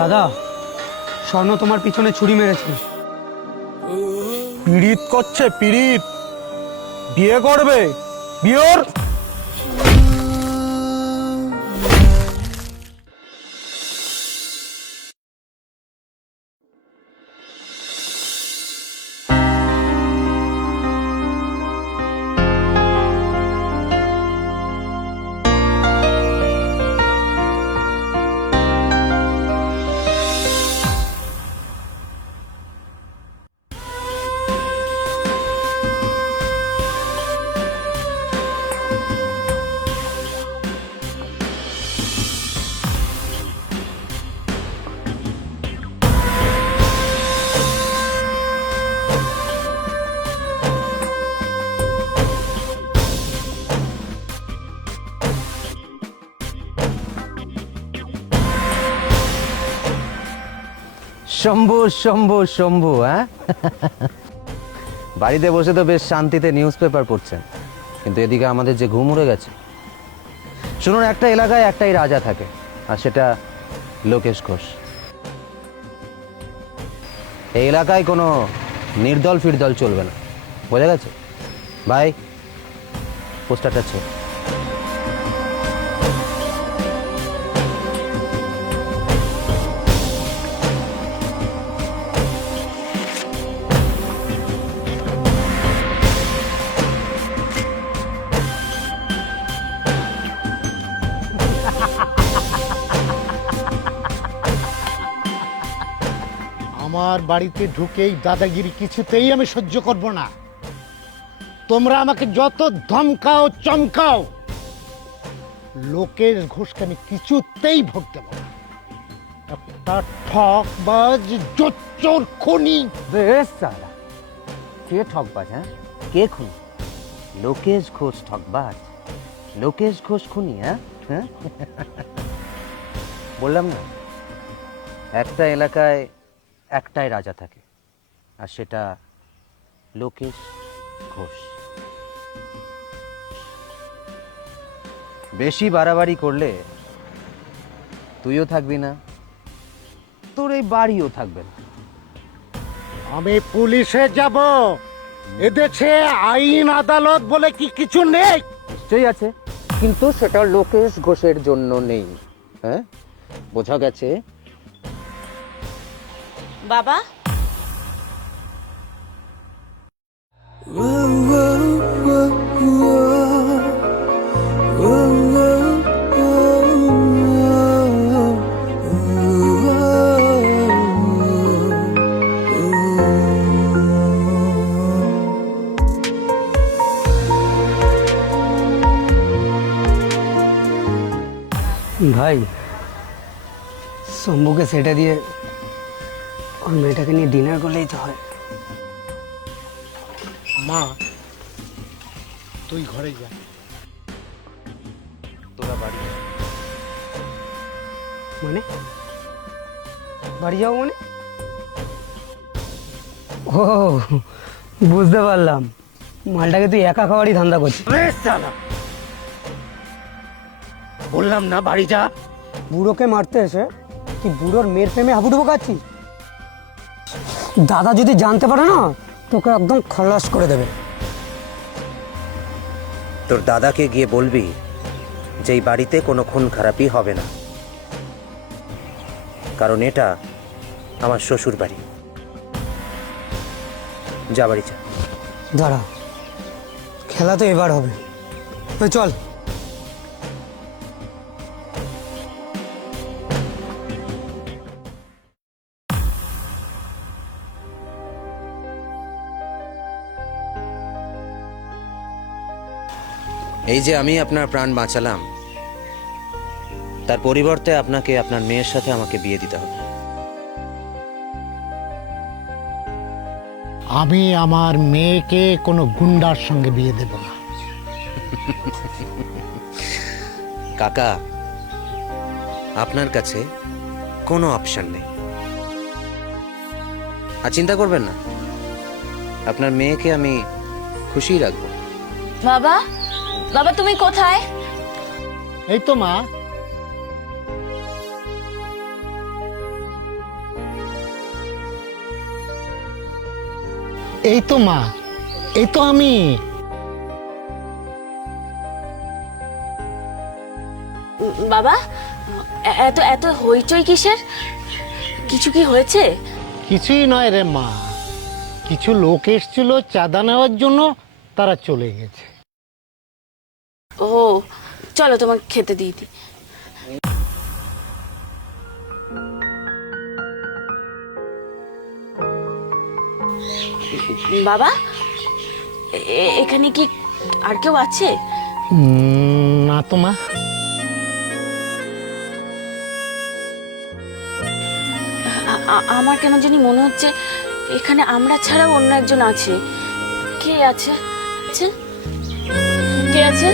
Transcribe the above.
দাদা, স্বর্ণ তোমার পিছনে ছুরি মেরেছে। পীড়িত করছে, পীড়িত। বিয়ে করবে, বিয়ের। শম্ভু শম্ভু শম্ভু, হ্যাঁ? বাড়িতে বসে তো বেশ শান্তিতে নিউজ পেপার পড়ছেন, কিন্তু এদিকে আমাদের যে ঘুম উড়ে গেছে। শুনুন, একটা এলাকায় একটাই রাজা থাকে, আর সেটা লোকেশ ঘোষ। এই এলাকায় কোনো নির্দল ফিরদল চলবে না, বোঝা গেছে? ভাই, পোস্টারটা ছোট। আমার বাড়িতে ঢুকেই দাদাগিরি কিছুতেই আমি সহ্য করব না। তোমরা আমাকে যত ধমকাও চমকাও, লোকেশ ঘোষকে আমি কিছুতেই ভোট দেব না। একটা ঠকবাজ, জোচ্চোর, খুনি। বেশ সালা, কে ঠকবাজ? হ্যাঁ, কে খুনি? লোকেশ ঘোষ ঠকবাজ, লোকেশ ঘোষ খুনি? হ্যাঁ হ্যাঁ, বললাম না, একটা এলাকায় একটাই রাজা থাকে, আর সেটা লোকেশ ঘোষ। বেশি বাড়াবাড়ি করলে তুইও থাকবি না, তোর এই বাড়িও থাকবে না। আমি পুলিশে যাব। এদেশে আইন আদালত বলে কি কিছু নেই? নিশ্চয়ই আছে, কিন্তু সেটা লোকেশ ঘোষের জন্য নেই। হ্যাঁ, বোঝা গেছে? বাবা, ভাই, শম্ভুকে সেটা দিয়ে ওর মেয়েটাকে নিয়ে ডিনার করলেই তো হয়। মা, তুই ঘরে যা। তোরা বাড়ি যা। মানে বাড়ি যাও মানে? ও, বুঝতে পারলাম, মালটাকে তুই একা খাওয়ারই ধান্দা করছিস। বললাম না বাড়ি যা। বুড়োকে মারতে এসে তুই বুড়োর মেয়ের প্রেমে হাবুডুবু খাচ্ছিস। দাদা যদি জানতে পারে না, তোকে একদম খালাস করে দেবে। তোর দাদাকে গিয়ে বলবি যে এই বাড়িতে কোনো খুন খারাপই হবে না, কারণ এটা আমার শ্বশুর বাড়ি। যা, বাড়ি যা। দাঁড়া, খেলা তো এবার হবে। ওই চল। এই যে আমি আপনার প্রাণ বাঁচালাম, তার পরিবর্তে আপনাকে আপনার মেয়ের সাথে আমাকে বিয়ে দিতে হবে। আমি আমার মেয়েকে কোনো গুন্ডার সঙ্গে বিয়ে দেব না। কাকা, আপনার কাছে কোনো অপশন নেই। আর চিন্তা করবেন না, আপনার মেয়েকে আমি খুশিই রাখবো। বাবা, বাবা তুমি কোথায়? এই তো মা। এই তো মা, এই তো আমি। বাবা, এত এত হইচই কিসের? কিছু কি হয়েছে? কিছুই নয় রে মা, কিছু লোক এসেছিল চাঁদা নেওয়ার জন্য, তারা চলে গেছে। ও, চলো তোমাকে খেতে দিয়ে দিই। বাবা, এখানে কি আর কেউ আছে? না তো মা। আমার কেন জানি মনে হচ্ছে এখানে আমরা ছাড়াও অন্য একজন আছে। কে আছে? কে আছে?